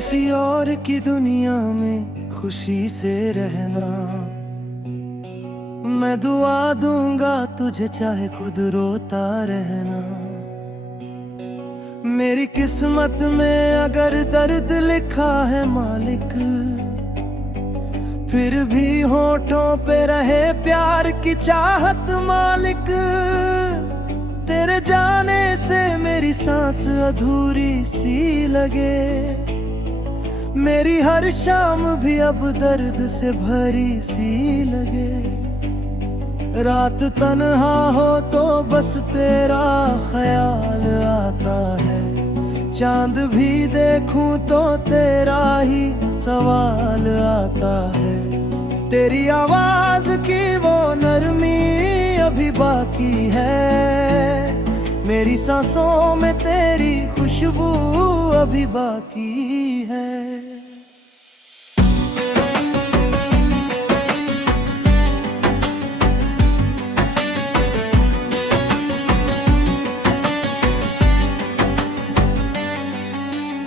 किसी और की दुनिया में खुशी से रहना। मैं दुआ दूंगा तुझे चाहे खुद रोता रहना। मेरी किस्मत में अगर दर्द लिखा है मालिक, फिर भी होठों पे रहे प्यार की चाहत मालिक। तेरे जाने से मेरी सांस अधूरी सी लगे, मेरी हर शाम भी अब दर्द से भरी सी लगे। रात तन्हा हो तो बस तेरा ख्याल आता है, चांद भी देखूं तो तेरा ही सवाल आता है। तेरी आवाज की वो नरमी अभी बाकी है, मेरी सांसों में तेरी खुशबू अभी बाकी है।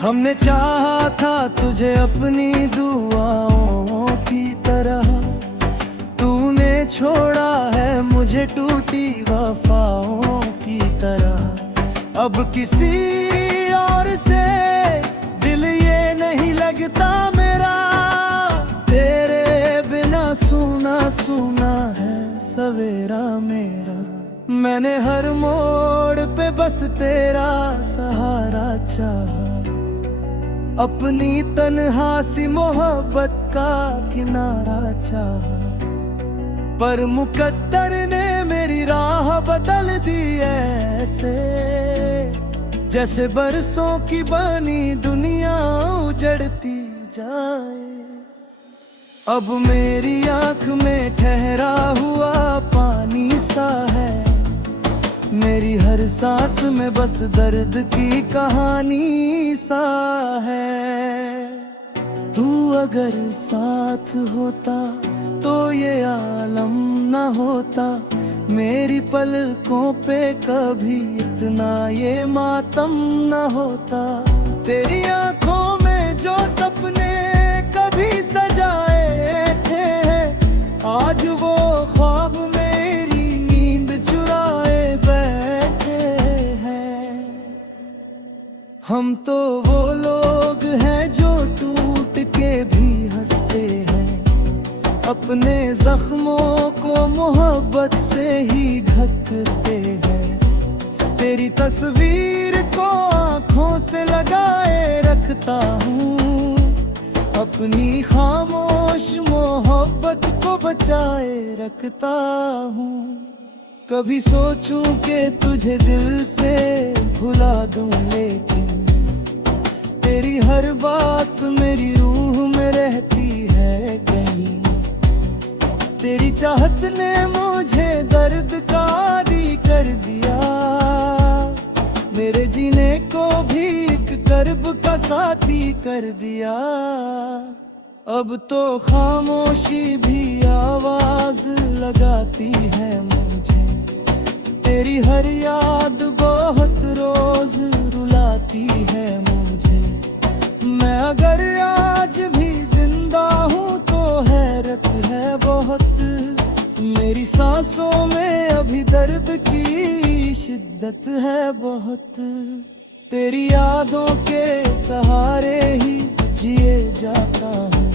हमने चाहा था तुझे अपनी दुआओं की तरह, तूने छोड़ा है मुझे टूटी वफाओं की तरह। अब किसी और से दिल ये नहीं लगता मेरा, तेरे बिना सूना सूना है सवेरा मेरा। मैंने हर मोड़ पे बस तेरा सहारा चाहा, अपनी तन्हा सी मोहब्बत का किनारा चाहा। पर मुकद्दर ने मेरी राह बदल दी ऐसे, जैसे बरसों की बनी दुनिया उजड़ती जाए। अब मेरी आंख में ठहरा हुआ पानी सा है, मेरी हर सांस में बस दर्द की कहानी सा है। तू अगर साथ होता तो ये आलम न होता, मेरी पलकों पे कभी इतना ये मातम न होता। तेरी आंखों में जो सपने कभी सजाए थे, आज वो ख्वाब मेरी नींद चुराए बैठे हैं। हम तो वो लोग हैं जो टूट के भी हंसते हैं, अपने जख्मों को मोहब्बत से ही ढकते हैं। तेरी तस्वीर को आंखों से लगाए रखता हूँ, अपनी खामोश मोहब्बत को बचाए रखता हूँ। कभी सोचूं कि तुझे दिल से भुला दूं, लेकिन तेरी हर बात मेरी रूह में रहती है कहीं। तेरी चाहत ने मुझे दर्द का आदी कर दिया, मेरे जीने को भी एक कर्ब का साथी कर दिया। अब तो खामोशी भी आवाज लगाती है मुझे, तेरी हर याद बहुत रोज रुलाती है मुझे। मैं अगर आज भी जिंदा हूँ तो हैरत है बहुत, मेरी सांसों में अभी दर्द की शिद्दत है बहुत। तेरी यादों के सहारे ही जिए जाता हूँ,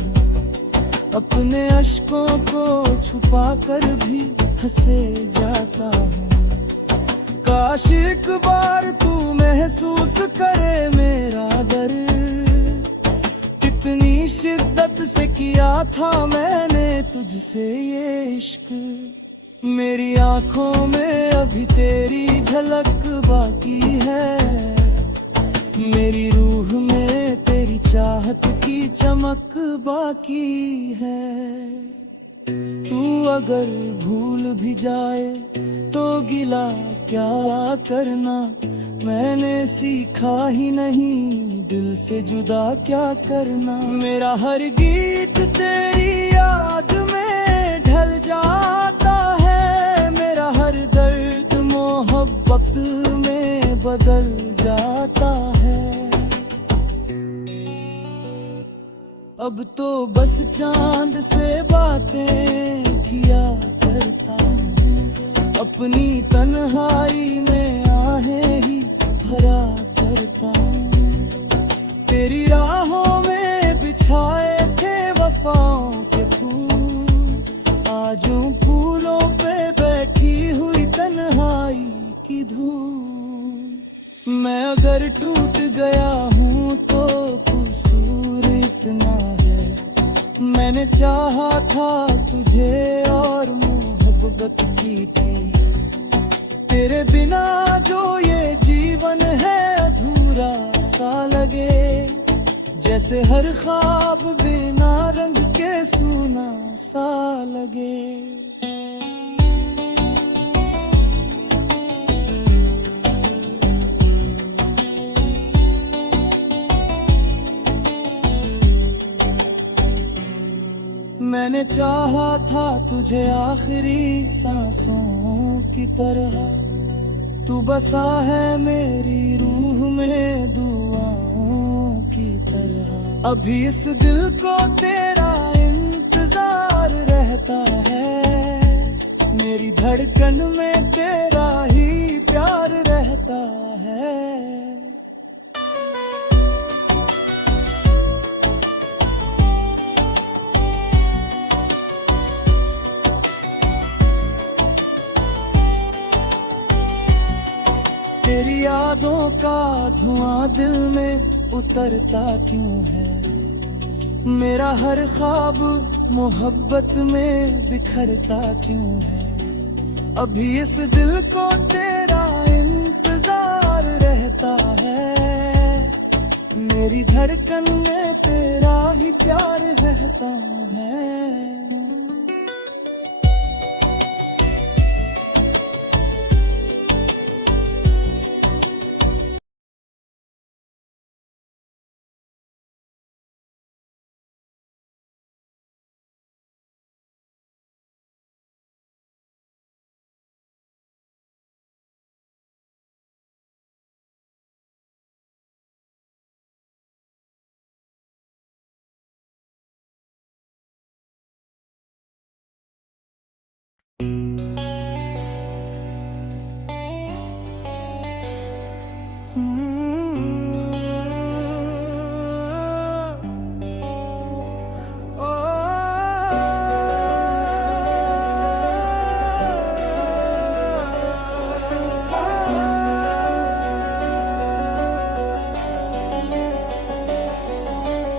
अपने अश्कों को छुपा कर भी हंसे जाता हूँ। काश एक बार तू महसूस करे मेरा दर्द, कितनी शिद्दत से किया था मैंने तुझसे ये इश्क। मेरी आंखों में अभी तेरी झलक बाकी है, मेरी रूह में तेरी चाहत की चमक बाकी है। तू अगर भूल भी जाए तो गिला क्या करना, मैंने सीखा ही नहीं दिल से जुदा क्या करना। मेरा हर गीत तेरी याद में ढल जाता है, मेरा हर दर्द मोहब्बत में बदल जाता है। अब तो बस चांद से बातें किया करता हूँ, अपनी तन्हाई में आहें ही भरा करता हूँ। तेरी राहों में बिछाए थे वफाओं के फूल, आज उन फूलों पे बैठी हुई तन्हाई की धूल। मैं अगर टूट गया हूँ तो कसूर इतना है, मैंने चाहा था तुझे और मोहब्बत की थी। तेरे बिना जो ये जीवन है अधूरा सा लगे, जैसे हर ख्वाब बिना रंग के सूना सा लगे। मैंने चाहा था तुझे आखिरी सांसों की तरह, तू बसा है मेरी रूह में दुआओं की तरह। अभी इस दिल को तेरा इंतजार रहता है, मेरी धड़कन में तेरा ही प्यार रहता है। तेरी यादों का धुआं दिल में उतरता क्यों है, मेरा हर ख्वाब मोहब्बत में बिखरता क्यों है। अभी इस दिल को तेरा इंतजार रहता है, मेरी धड़कन में तेरा ही प्यार रहता है।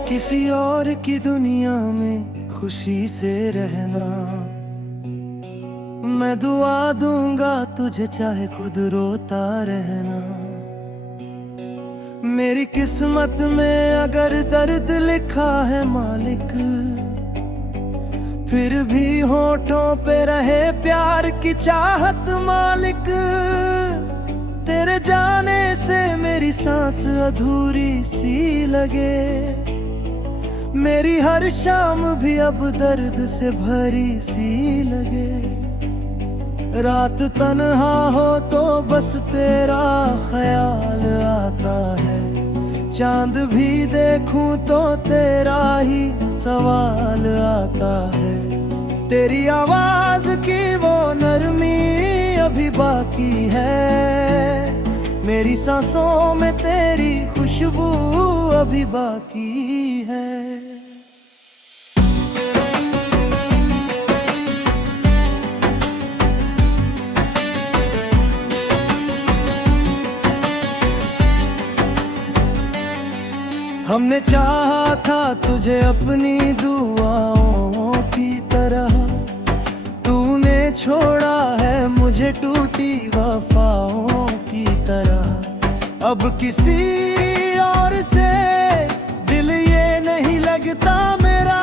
किसी और की दुनिया में खुशी से रहना, मैं दुआ दूंगा तुझे चाहे खुद रोता रहना। मेरी किस्मत में अगर दर्द लिखा है मालिक, फिर भी होठों पे रहे प्यार की चाहत मालिक। तेरे जाने से मेरी सांस अधूरी सी लगे, मेरी हर शाम भी अब दर्द से भरी सी लगे। रात तन्हा हो तो बस तेरा ख्याल आता है, चांद भी देखूं तो तेरा ही सवाल आता है। तेरी आवाज की वो नरमी अभी बाकी है, मेरी सांसों में तेरी खुशबू अभी बाकी है। हमने चाहा था तुझे अपनी दुआओं की तरह, तूने छोड़ा है मुझे टूटी वफाओं की तरह। अब किसी और से दिल ये नहीं लगता मेरा,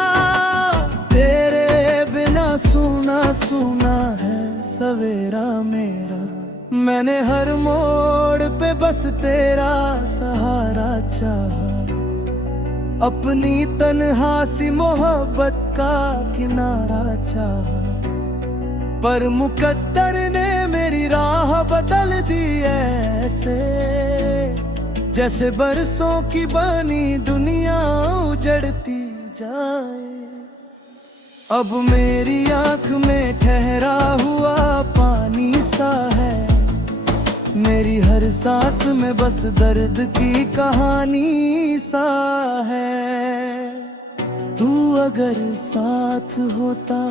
तेरे बिना सूना सूना है सवेरा मेरा। मैंने हर मोड़ पे बस तेरा सहारा चाहा, अपनी तन्हा सी मोहब्बत का किनारा चाहा। पर मुकद्दर ने मेरी राह बदल दी ऐसे, जैसे बरसों की बनी दुनिया उजड़ती जाए। अब मेरी आंख में ठहरा हुआ पानी सा है, मेरी हर सांस में बस दर्द की कहानी सा है। तू अगर साथ होता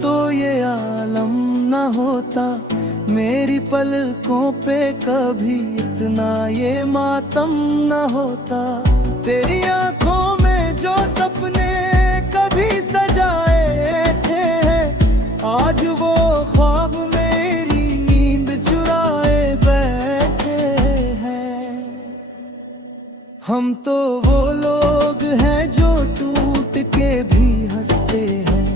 तो ये आलम न होता, मेरी पलकों पे कभी इतना ये मातम न होता। तेरी आंखों में जो सपने कभी सजाए थे, आज वो ख्वाब मेरी नींद चुराए बैठे हैं। हम तो वो लोग हैं जो टूट के भी हंसते हैं,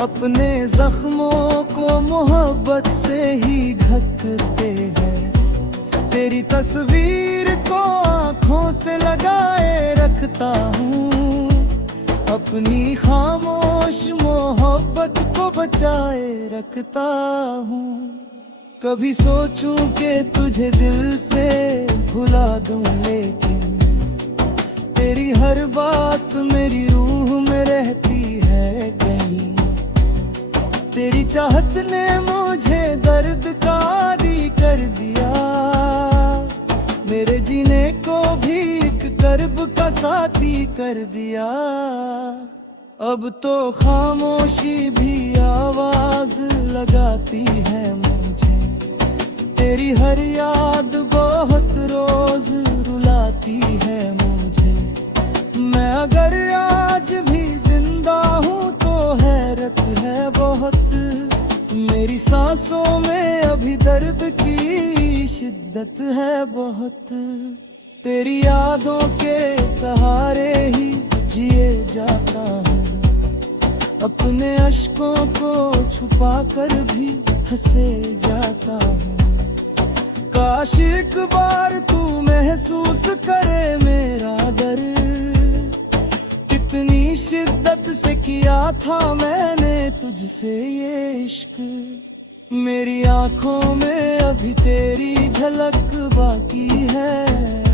अपने जख्मों को मोहब्बत से ही ढकते हैं। तेरी तस्वीर को आँखों से लगाए रखता हूँ, अपनी खामोश मोहब्बत को बचाए रखता हूँ। कभी सोचूं कि तुझे दिल से भुला दूं, लेकिन तेरी हर बात मेरी रूह में रहती है कहीं। तेरी चाहत ने मुझे दर्द का आदी कर दिया, मेरे जीने को भी एक कर्ब का साथी कर दिया। अब तो खामोशी भी आवाज लगाती है मुझे, तेरी हर याद बहुत रोज रुलाती है मुझे। मैं अगर आज भी जिंदा हूँ तो हैरत है बहुत, मेरी सांसों में अभी दर्द की शिद्दत है बहुत। तेरी यादों के सहारे ही जिए जाता हूँ, अपने अश्कों को छुपा कर भी हंसे जाता हूँ। काश एक बार तू महसूस करे मेरा दर्द, कितनी शिद्दत से किया था मैंने तुझसे ये इश्क। मेरी आंखों में अभी तेरी झलक बाकी है,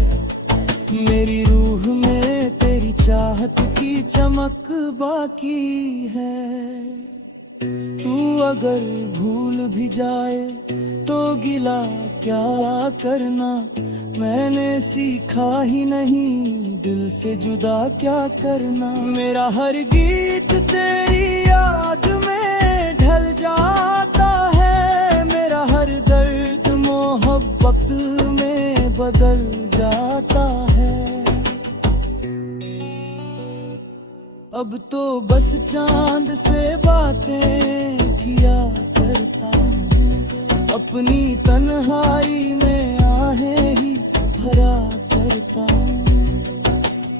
मेरी रूह में तेरी चाहत की चमक बाकी है। तू अगर भूल भी जाए तो गिला क्या करना, मैंने सीखा ही नहीं दिल से जुदा क्या करना। मेरा हर गीत तेरी याद में ढल जाता है, मेरा हर दर्द मोहब्बत में बदल जाता है। अब तो बस चांद से बातें किया करता हूँ, अपनी तन्हाई में आहें ही भरा करता हूँ।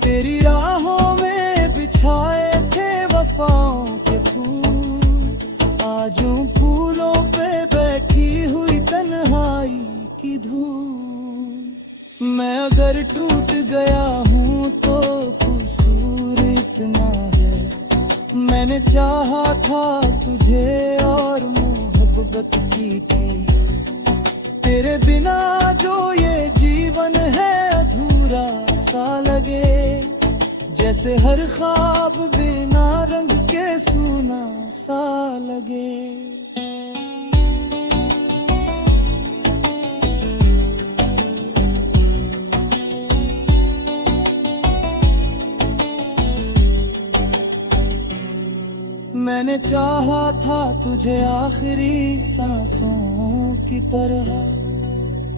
तेरी राहों में बिछाए थे वफाओं के फूल, आज उन फूलों पे बैठी हुई तन्हाई की धूल। मैं अगर टूट गया हूँ तो कसूर इतना है, मैंने चाहा था तुझे और मोहब्बत की थी। तेरे बिना जो ये जीवन है अधूरा सा लगे, जैसे हर ख्वाब बिना रंग के सूना सा लगे। मैंने चाहा था तुझे आखिरी सांसों की तरह,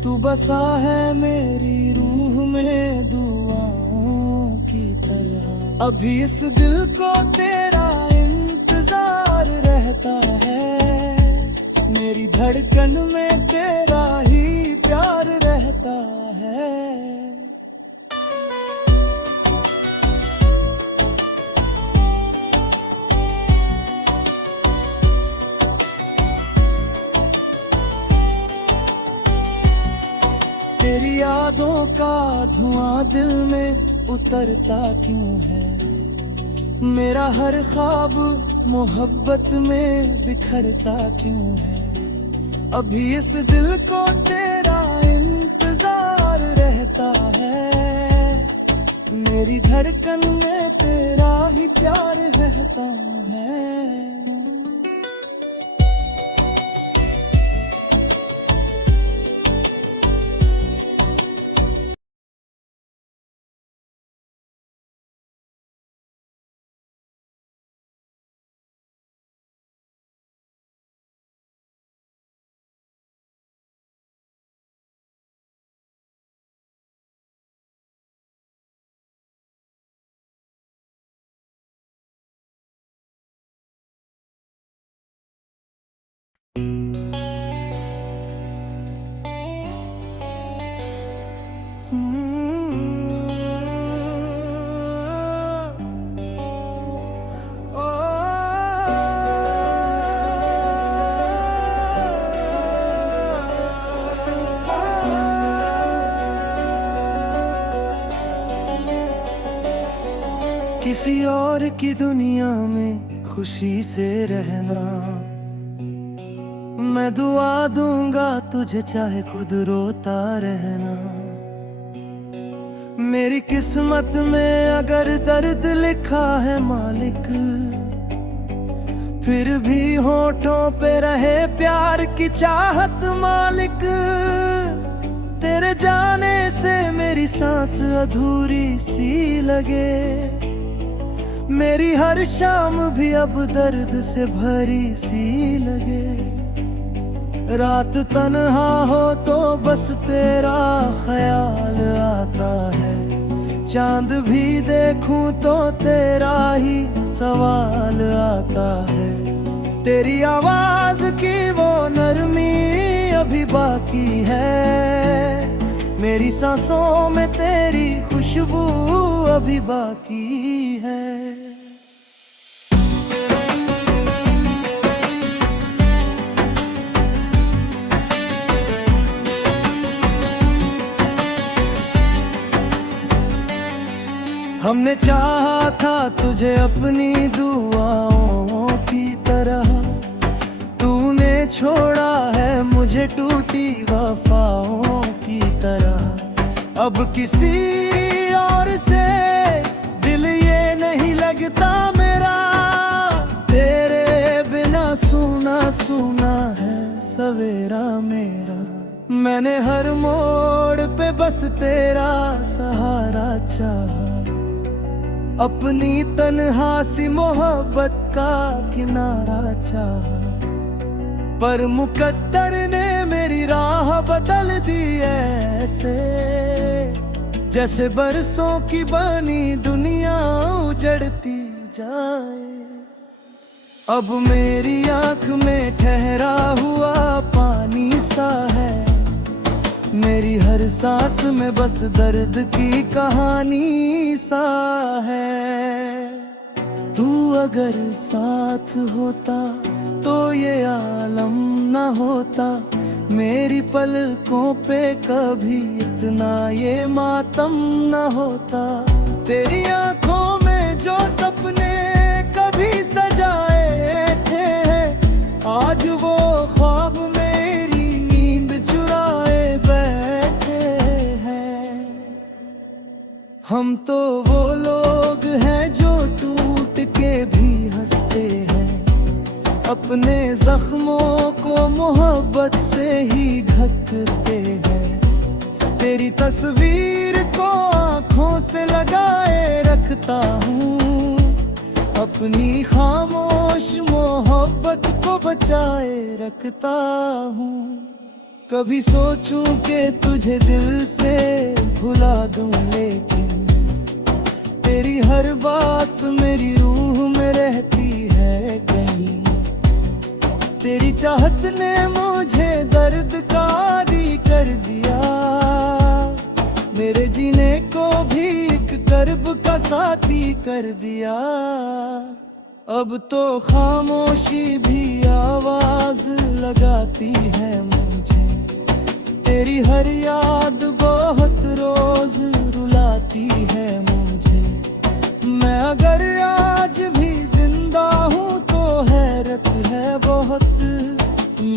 तू बसा है मेरी रूह में दुआओं की तरह। अभी इस दिल को तेरा इंतजार रहता है, मेरी धड़कन में तेरा ही प्यार रहता है। तेरी यादों का धुआं दिल में उतरता क्यों है, मेरा हर ख्वाब मोहब्बत में बिखरता क्यों है। अभी इस दिल को तेरा इंतजार रहता है, मेरी धड़कन में तेरा ही प्यार रहता है। किसी और की दुनिया में खुशी से रहना, मैं दुआ दूंगा तुझे चाहे खुद रोता रहना। मेरी किस्मत में अगर दर्द लिखा है मालिक, फिर भी होठों पे रहे प्यार की चाहत मालिक। तेरे जाने से मेरी सांस अधूरी सी लगे, मेरी हर शाम भी अब दर्द से भरी सी लगे। रात तन्हा हो तो बस तेरा ख्याल आता है, चांद भी देखूं तो तेरा ही सवाल आता है। तेरी आवाज की वो नरमी अभी बाकी है, मेरी सांसों में तेरी खुशबू अभी बाकी है। हमने चाहा था तुझे अपनी दुआओं की तरह, तूने छोड़ा है मुझे टूटी वफाओं की तरह। अब किसी और से दिल ये नहीं लगता मेरा, तेरे बिना सूना सूना है सवेरा मेरा। मैंने हर मोड़ पे बस तेरा सहारा चाहा, अपनी तन्हा सी मोहब्बत का किनारा चाहा। पर मुकद्दर ने मेरी राह बदल दी ऐसे, जैसे बरसों की बनी दुनिया उजड़ती जाए। अब मेरी आंख में ठहरा हुआ पानी सा है, मेरी हर सांस में बस दर्द की कहानी सा है। तू अगर साथ होता तो ये आलम न होता, मेरी पलकों पे कभी इतना ये मातम न होता। तेरी आंखों में जो सपने कभी सजाए थे, आज वो ख्वाब मेरी नींद चुराए बैठे हैं। हम तो वो लोग हैं जो टूट के भी हंसते हैं, अपने जख्मों को मोहब्बत से ही ढकते हैं। तेरी तस्वीर को आँखों से लगाए रखता हूँ, अपनी खामोश मोहब्बत को बचाए रखता हूँ। कभी सोचूं कि तुझे दिल से भुला दूं, लेकिन तेरी हर बात मेरी रूह में रहती है कहीं। तेरी चाहत ने मुझे दर्द का आदी कर दिया, मेरे जीने को भी एक कर्ब का साथी कर दिया। अब तो खामोशी भी आवाज लगाती है मुझे, तेरी हर याद बहुत रोज रुलाती है मुझे। मैं अगर आज भी जिंदा हूँ तो हैरत है बहुत,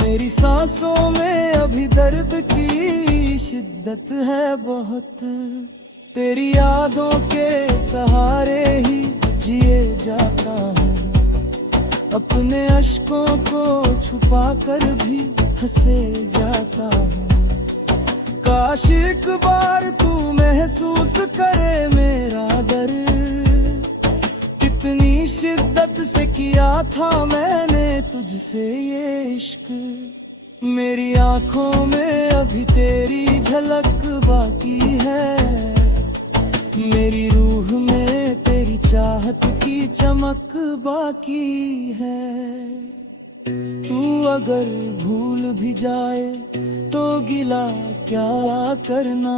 मेरी सांसों में अभी दर्द की शिद्दत है बहुत। तेरी यादों के सहारे ही जिए जाता हूँ, अपने अश्कों को छुपा कर भी हंसे जाता हूँ। काश एक बार तू महसूस करे मेरा दर्द, कितनी शिद्दत से किया था मैंने तुझसे ये इश्क। मेरी आंखों में अभी तेरी झलक बाकी है, मेरी रूह में तेरी चाहत की चमक बाकी है। तू अगर भूल भी जाए तो गिला क्या करना,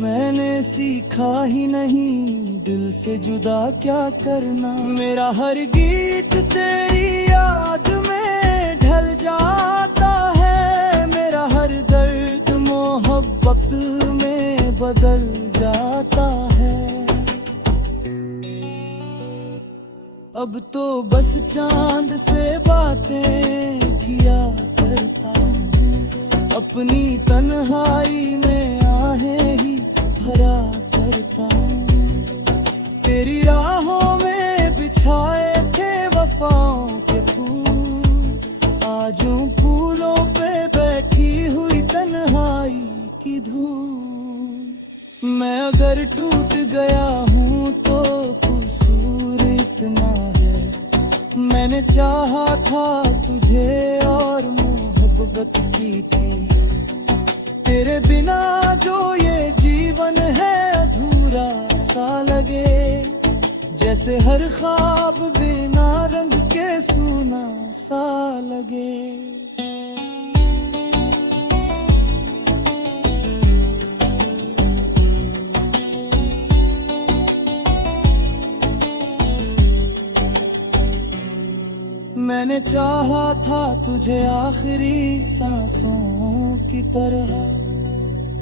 मैंने सीखा ही नहीं दिल से जुदा क्या करना। मेरा हर गीत तेरी याद में ढल जाता है, मेरा हर दर्द मोहब्बत में बदल जाता है। अब तो बस चांद से बातें किया करता हूँ, अपनी तन्हाई में आहें ही भरा करता हूँ। तेरी राहों में बिछाए थे वफाओं के फूल, आज उन फूलों पे बैठी हुई तन्हाई की धूल। मैं अगर टूट गया हूँ तो कसूर इतना है, मैंने चाहा था तुझे और मोहब्बत की थी। तेरे बिना जो ये जीवन है अधूरा सा लगे, जैसे हर ख्वाब बिना रंग के सूना सा लगे। मैंने चाहा था तुझे आखिरी सांसों की तरह,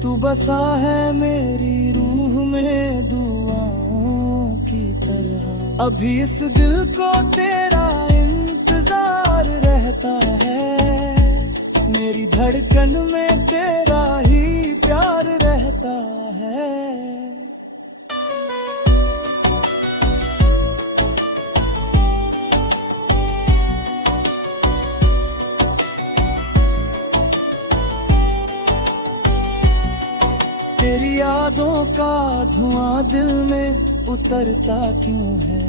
तू बसा है मेरी रूह में दुआओं की तरह। अभी इस दिल को तेरा इंतजार रहता है, मेरी धड़कन में तेरा ही प्यार रहता है। तेरी यादों का धुआं दिल में उतरता क्यों है,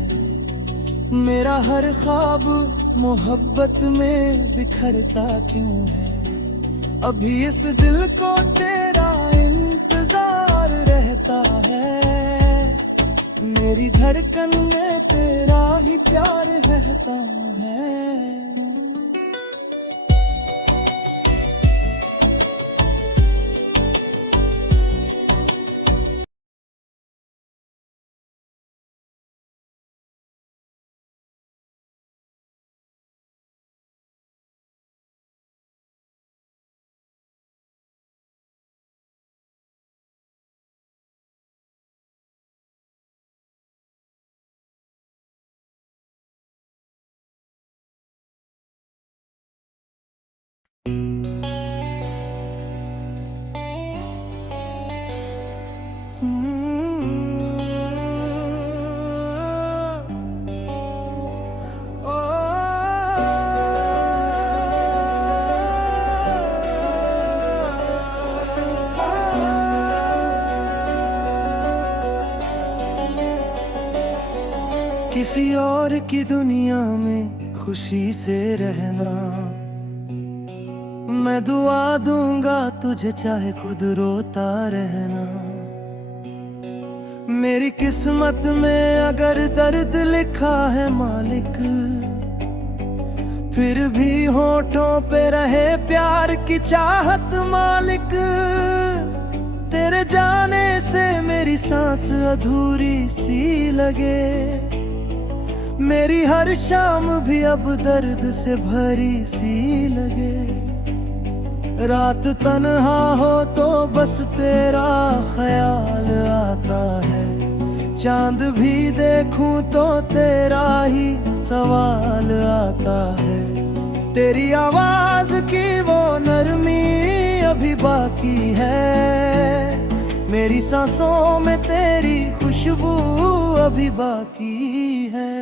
मेरा हर ख्वाब मोहब्बत में बिखरता क्यों है। अभी इस दिल को तेरा इंतजार रहता है, मेरी धड़कन में तेरा ही प्यार रहता है। किसी और की दुनिया में खुशी से रहना, मैं दुआ दूंगा तुझे चाहे खुद रोता रहना। मेरी किस्मत में अगर दर्द लिखा है मालिक, फिर भी होठों पे रहे प्यार की चाहत मालिक। तेरे जाने से मेरी सांस अधूरी सी लगे, मेरी हर शाम भी अब दर्द से भरी सी लगे। रात तन्हा हो तो बस तेरा ख्याल आता है, चांद भी देखूं तो तेरा ही सवाल आता है। तेरी आवाज की वो नरमी अभी बाकी है, मेरी सांसों में तेरी खुशबू अभी बाकी है।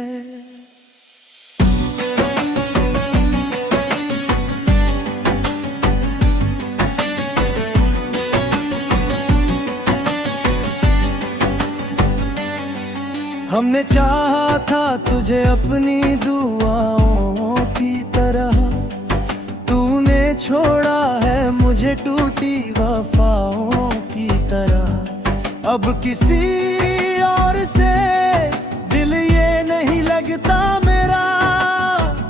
हमने चाहा था तुझे अपनी दुआओं की तरह, तूने छोड़ा है मुझे टूटी वफाओं की तरह। अब किसी और से दिल ये नहीं लगता मेरा,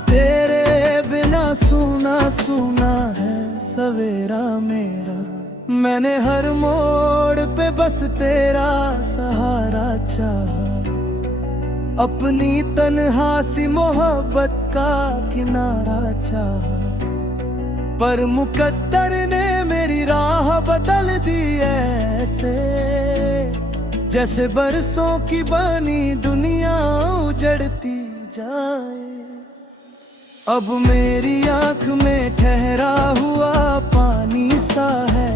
तेरे बिना सूना सूना है सवेरा मेरा। मैंने हर मोड़ पे बस तेरा सहारा चाहा, अपनी तन्हा सी मोहब्बत का किनारा चाहा। पर मुकद्दर ने मेरी राह बदल दी ऐसे, जैसे बरसों की बनी दुनिया उजड़ती जाए। अब मेरी आंख में ठहरा हुआ पानी सा है,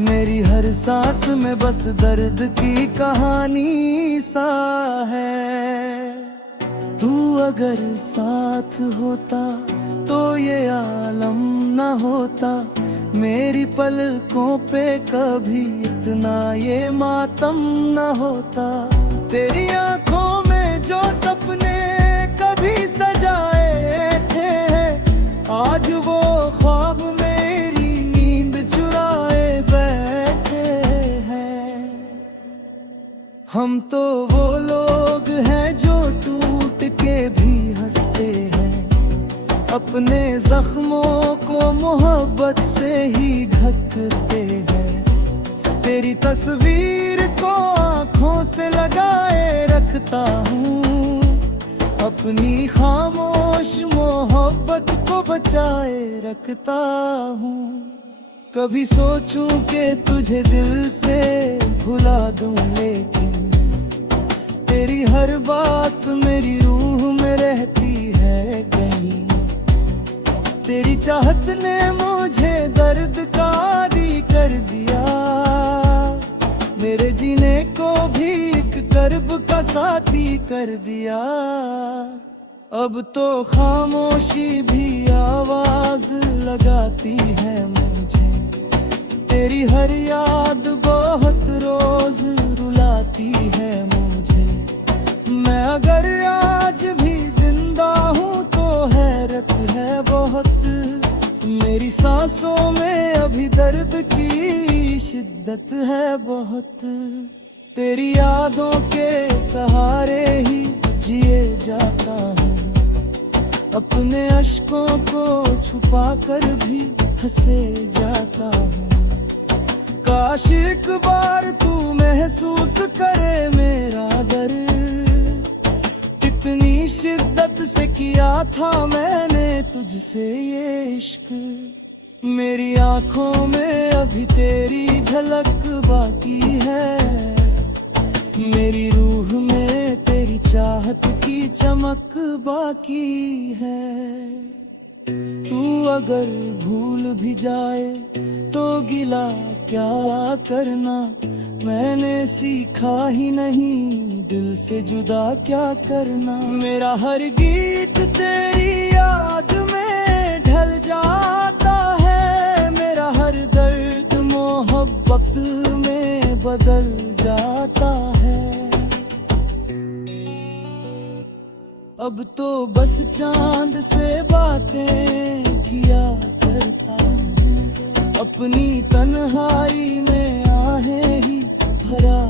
मेरी हर सांस में बस दर्द की कहानी सा है। तू अगर साथ होता तो ये आलम न होता, मेरी पलकों पे कभी इतना ये मातम न होता। तेरी आंखों में जो सपने कभी सजाए थे, आज वो ख्वाब मेरी नींद चुराए बैठे हैं। हम तो वो लोग हैं जो टूट के भी हंसते हैं, अपने जख्मों को मोहब्बत से ही ढकते हैं। तेरी तस्वीर को आंखों से लगाए रखता हूँ, अपनी खामोश मोहब्बत को बचाए रखता हूँ। कभी सोचूं कि तुझे दिल से भुला दूं, लेकिन तेरी हर बात मेरी रूह में रहती है कहीं। तेरी चाहत ने मुझे दर्द का आदी कर दिया, मेरे जीने को भी एक कर्ब का साथी कर दिया। अब तो खामोशी भी आवाज लगाती है मुझे, तेरी हर याद बहुत रोज रुलाती है मुझे। मैं अगर आज भी जिंदा हूँ तो हैरत है बहुत, मेरी सांसों में अभी दर्द की शिद्दत है बहुत। तेरी यादों के सहारे ही जिए जाता हूँ, अपने अश्कों को छुपा कर भी हंसे जाता हूँ। काश एक बार तू महसूस करे मेरा दर्द, कितनी शिद्दत से किया था मैंने तुझसे ये इश्क। मेरी आंखों में अभी तेरी झलक बाकी है, मेरी रूह में तेरी चाहत की चमक बाकी है। तू अगर भूल भी जाए तो गिला क्या करना, मैंने सीखा ही नहीं दिल से जुदा क्या करना। मेरा हर गीत तेरी याद में ढल जाता है, मेरा हर दर्द मोहब्बत में बदल जाता है। अब तो बस चांद से बातें किया करता हूँ, अपनी तन्हाई में आहें ही भरा